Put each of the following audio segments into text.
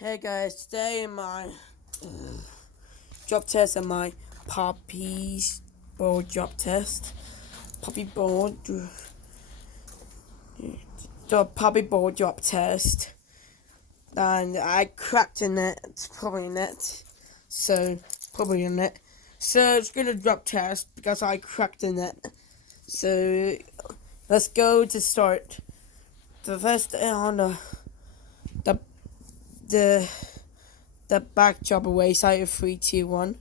Hey guys, today in my drop test and my Poppy's Bowl drop test. Poppy Bowl, the Poppy Bowl drop test. And I cracked a net, it's probably a net. So, probably a net. So, it's gonna drop test because I cracked a net. So, let's go to start. The first on the, the, the back drop away, side of 3, 2, 1.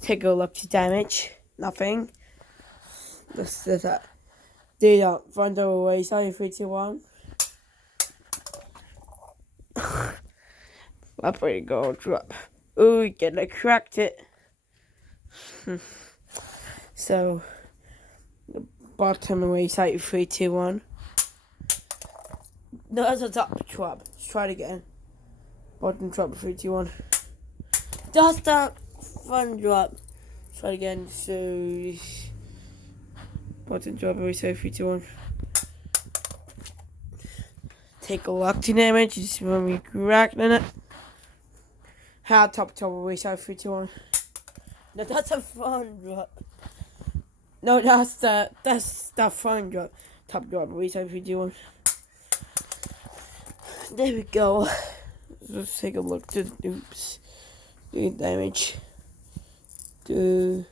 Take a look to damage. Nothing. Let's do that. Do that. Front door away. Sorry, 3, 2, 1. Up we go. Drop. Ooh, gonna cracked it. So, the bottom away. Sorry, 3, 2, 1. No, that's a top drop. Let's try it again. Bottom drop. 3, 2, 1. Just that front drop. Try it again. So, bottom drop away. Sorry, 3, 2, 1. Take a look to damage. Just when we cracked in it. How top away. Sorry, 3, 2, 1. No, that's a fun drop. No, that's the fun drop. Top drop. Wait, if we do one. There we go. Let's take a look to oops. Do damage. Do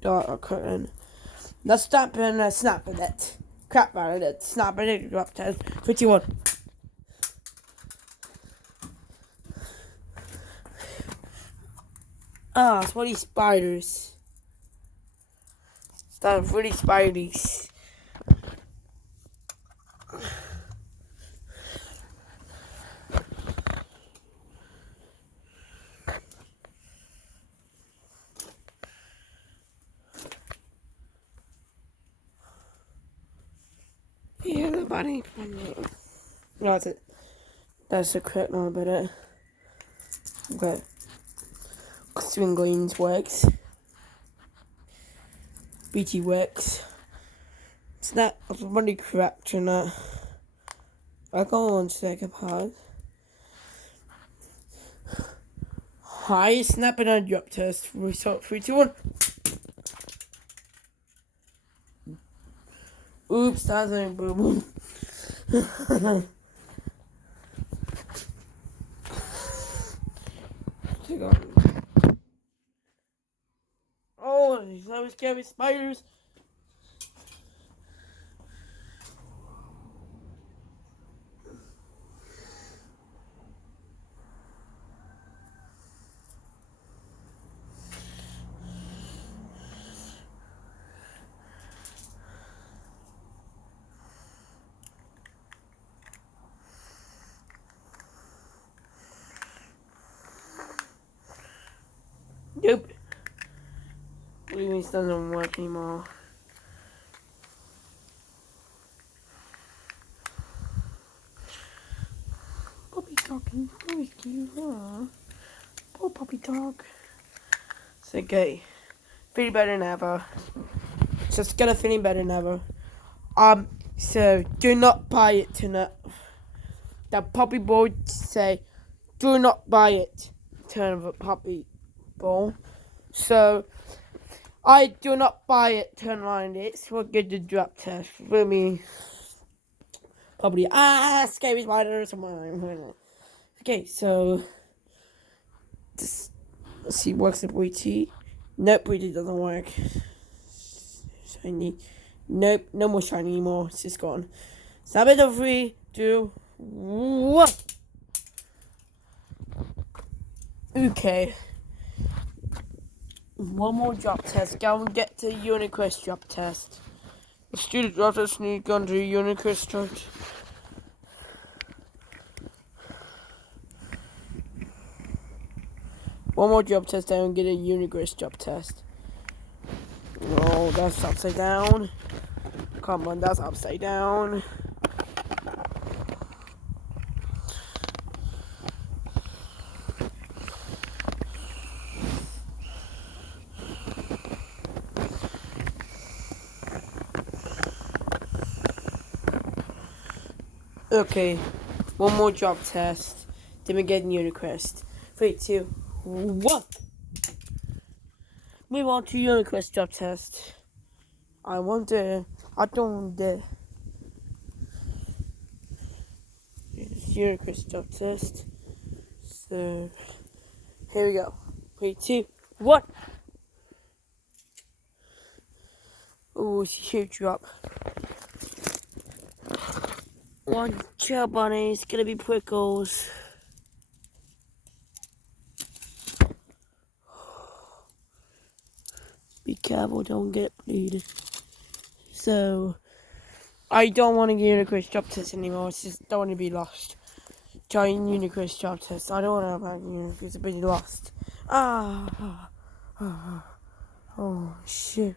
dark curtain. Let's stop and snapping it. Crap out of it. Snapping it. Drop 10. 51. Ah, sweaty spiders. Stop sweaty spiders. Yeah, the body. No, that's it. That's the correct one about it. Okay. Swing Greens works. BT works. It's not really correct or not. I go on second part. High snapping and drop test. Result 3, 2, 1. Oops, that's a boom. Take on. Oh, that was scary spiders. Nope. This doesn't work anymore. Puppy talking. Very cute, huh? Poor puppy dog. It's okay. Feeling better than ever. Just gonna feeling better than ever. So do not buy it tonight. The puppy boy say, do not buy it. Turn of a puppy bowl. So I do not buy it. Turn around. It's for good to drop test. For me, probably scary spiders. Okay, so this. Let's see. Works the BT. Nope, BT doesn't work. Shiny. Nope, no more shiny anymore. It's just gone. Snap it of 3, 2, 1. Okay. One more drop test. Go and get to Unicrest drop test. Let's do the drop test. Sneak onto Unicrest drop. One more drop test down and get a Unicrest drop test. No, that's upside down. Come on, that's upside down. Okay, one more drop test. Then we get Unicrest. 3, 2, 1. Move on to Unicrest drop test. I don't want Unicrest drop test. So, here we go. 3, 2, 1. Oh, it's a huge drop. One chill bunny. It's gonna be Prickles. Be careful, don't get bleeded. So, I don't want to get Unicrest drop test anymore. I just don't want to be lost. Trying Unicrest drop test. I don't want to have Unicrest. I've been lost. Oh, shit.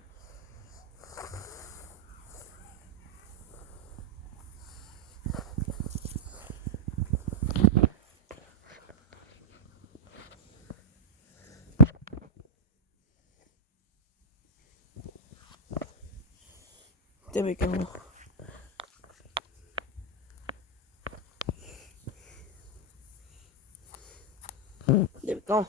There we go. There we go.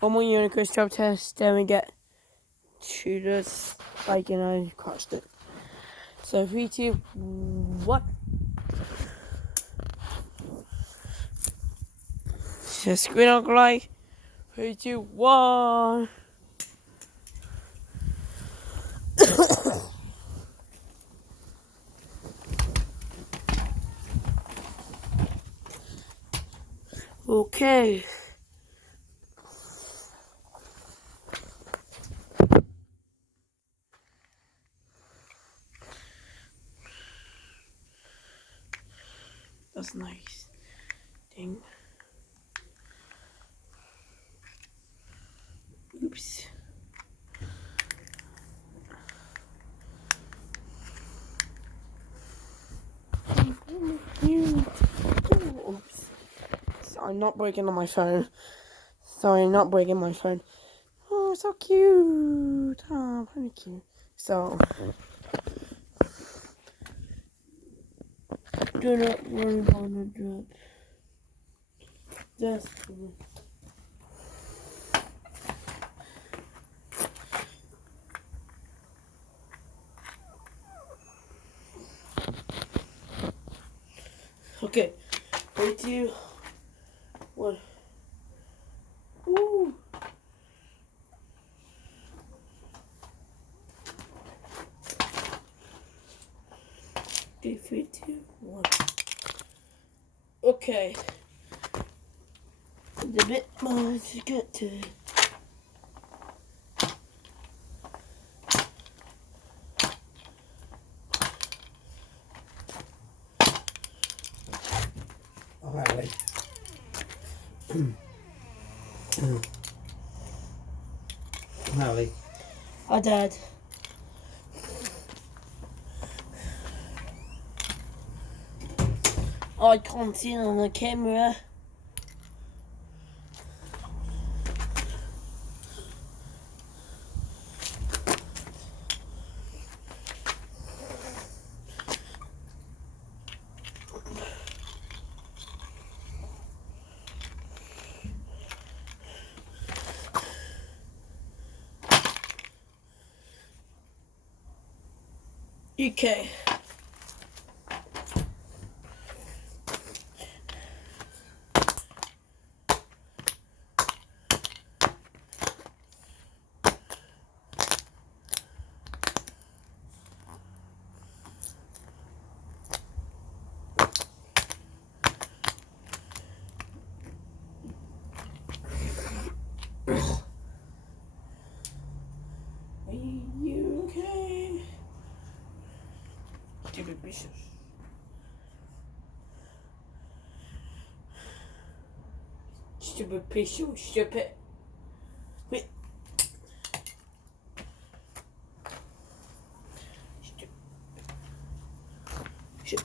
One more Unicrest drop test, then we get shooters. Like, I crushed it. So 3, 2, 1. Just screen on like 3, 2, 1. Okay. That's nice. Ding. Oops. Oops. Sorry, not breaking on my phone. Sorry, not breaking my phone. Oh, so cute. Oh, very cute. So, do not worry about the drop. Just okay. 3, 2, 1. Woo! Okay, 3, 2, 1. Okay. There's a bit more to get to. Oh, Ali. Ali. Hi, Dad. I can't see it on the camera. Okay. Are you okay? Stupid bitches. Stupid piece of stupid. Wait. Shit.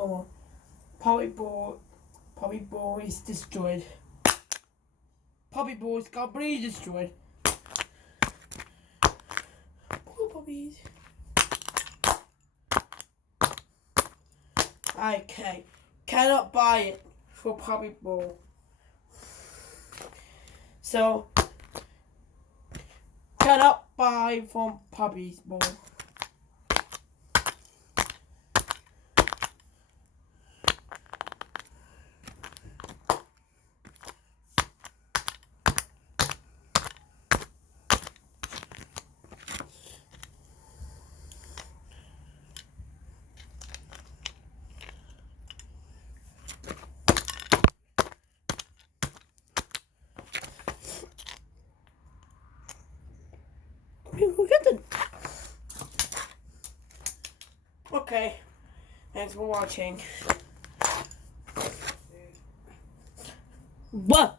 ball. Poppy ball is destroyed. Poppy ball's completely destroyed. Poor puppies. Okay. Cannot buy it for Poppy ball. So cannot buy from Poppy's ball. Look at the. Okay. Thanks for watching. What?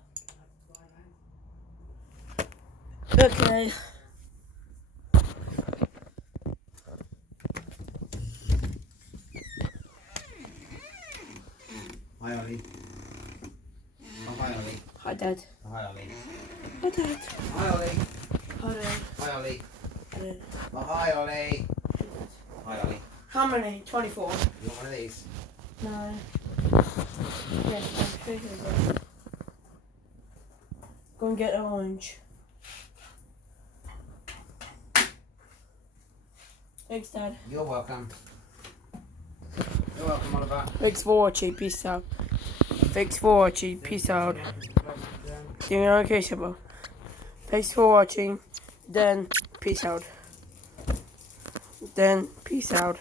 Okay. Hi, Ollie. Oh, hi, Ollie. Hi, Dad. Oh, hi, Ollie. Hi, Dad. Hi, Ollie. Hi, Dad. Hi, Ollie. Hi, Dad. Oh, hi, Ollie. Hi, Ollie. How many? 24. You want one of these? No. Yes, I'm sure. Go and get orange. Thanks, Dad. You're welcome. You're welcome, Oliver. Thanks for watching. Peace out. Thanks for watching. Peace out. Okay, Shabba. Thanks for watching. Then, peace out. Then, peace out.